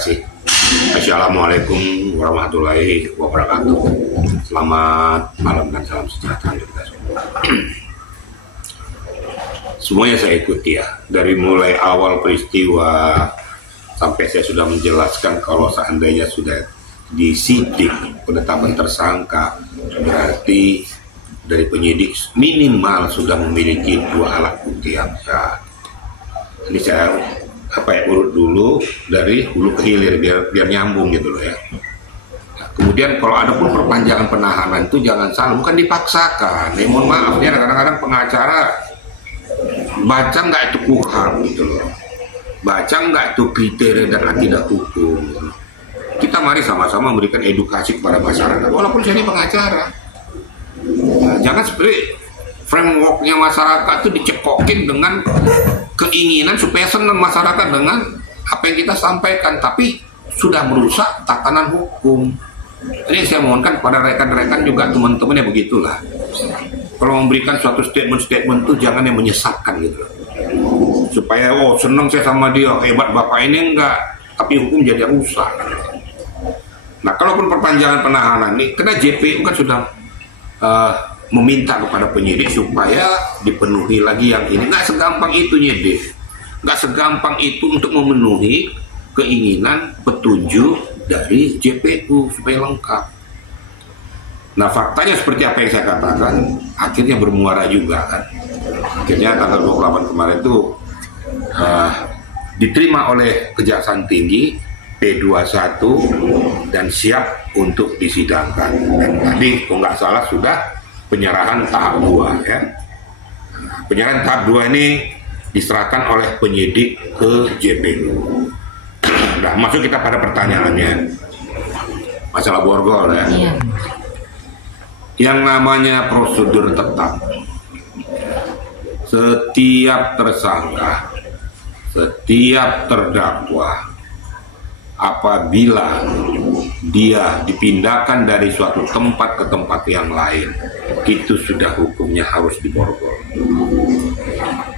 kasih. Assalamualaikum warahmatullahi wabarakatuh. Selamat malam dan salam sejahtera untuk kita semua. Semuanya saya ikuti ya, dari mulai awal peristiwa sampai saya sudah menjelaskan kalau seandainya sudah disidik penetapan tersangka, berarti dari penyidik minimal sudah memiliki 2 alat bukti yang sah. Ini saya urut dulu dari hulu ke hilir biar nyambung gitu loh ya. Kemudian kalau ada pun perpanjangan penahanan itu jangan salah, bukan dipaksakan. Mohon maaf ya, kadang-kadang pengacara baca nggak itu kuhab gitu loh, baca nggak itu kriteria dan akidah hukum. Kita mari sama-sama memberikan edukasi kepada masyarakat, walaupun saya ini pengacara. Nah, jangan seperti frameworknya masyarakat itu dicekokin dengan keinginan supaya senang masyarakat dengan apa yang kita sampaikan, tapi sudah merusak tatanan hukum. Ini saya mohonkan kepada rekan-rekan juga teman-teman ya begitulah. Kalau memberikan suatu statement itu jangan yang menyesatkan gitu. Supaya senang saya sama dia, hebat bapak ini enggak, tapi hukum jadi rusak. Nah, kalaupun perpanjangan penahanan ini, karena JPU kan sudah meminta kepada penyidik supaya dipenuhi lagi yang ini. Nggak segampang itu nyidik, nggak segampang itu untuk memenuhi keinginan petunjuk dari JPU supaya lengkap. Nah, faktanya seperti apa yang saya katakan, akhirnya bermuara juga kan. Akhirnya tanggal 28 kemarin itu diterima oleh Kejaksaan Tinggi P21 dan siap untuk disidangkan. Dan tadi kalau nggak salah sudah penyerahan tahap 2 ya. Penyerahan tahap 2 ini diserahkan oleh penyidik ke JPU. Nah, masuk kita pada pertanyaannya. Masalah borgol ya. Iya. Yang namanya prosedur tetap. Setiap tersangka, setiap terdakwa, apabila dia dipindahkan dari suatu tempat ke tempat yang lain, itu sudah hukumnya harus diborgol.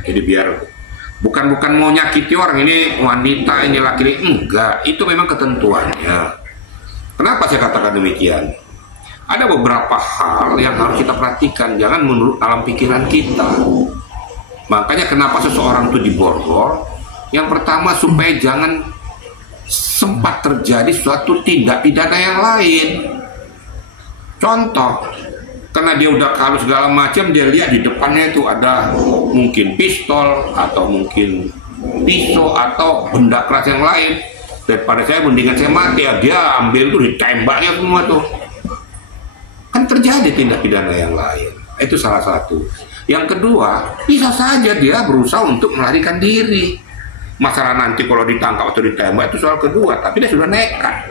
Jadi biar bukan mau nyakiti orang, ini wanita, ini laki-laki, enggak, itu memang ketentuannya. Kenapa saya katakan demikian? Ada beberapa hal yang harus kita perhatikan, jangan menurut alam pikiran kita. Makanya kenapa seseorang itu diborgol? Yang pertama supaya jangan sempat terjadi suatu tindak pidana yang lain. Contoh, karena dia udah kalau segala macam, dia lihat di depannya itu ada mungkin pistol atau mungkin pisau atau benda keras yang lain. Daripada saya mendingan saya mati ya, dia ambil tuh ditembaknya semua tuh. Kan terjadi tindak pidana yang lain. Itu salah satu. Yang kedua, bisa saja dia berusaha untuk melarikan diri. Masalah nanti kalau ditangkap atau ditembak itu soal kedua, tapi dia sudah nekat.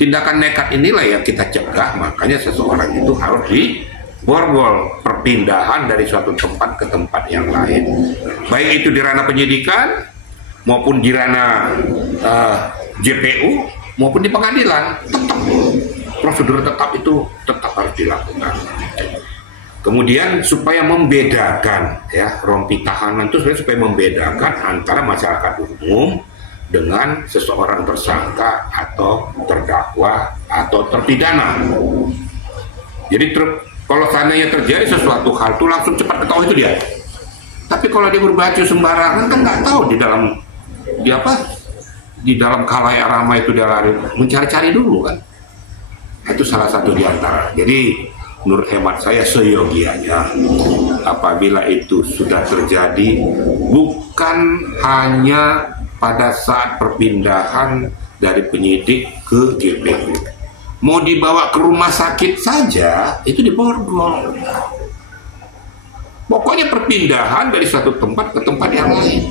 Tindakan nekat inilah yang kita cegah, makanya seseorang itu harus diborgol, perpindahan dari suatu tempat ke tempat yang lain. Baik itu di ranah penyidikan, maupun di ranah JPU, maupun di pengadilan, tetap prosedur tetap itu tetap harus dilakukan. Kemudian supaya membedakan ya, rompi tahanan itu supaya membedakan antara masyarakat umum dengan seseorang tersangka atau terdakwa atau terpidana. Jadi kalau seandainya terjadi sesuatu hal itu langsung cepat ketahui itu dia. Tapi kalau dia berbaju sembarangan kan nggak tahu di dalam khalayak ramai itu dia lari mencari-cari dulu kan. Itu salah satu di antara. Jadi menurut hemat saya seyogianya apabila itu sudah terjadi, bukan hanya pada saat perpindahan dari penyidik ke JPU, mau dibawa ke rumah sakit saja itu diborgol. Pokoknya perpindahan dari suatu tempat ke tempat yang lain.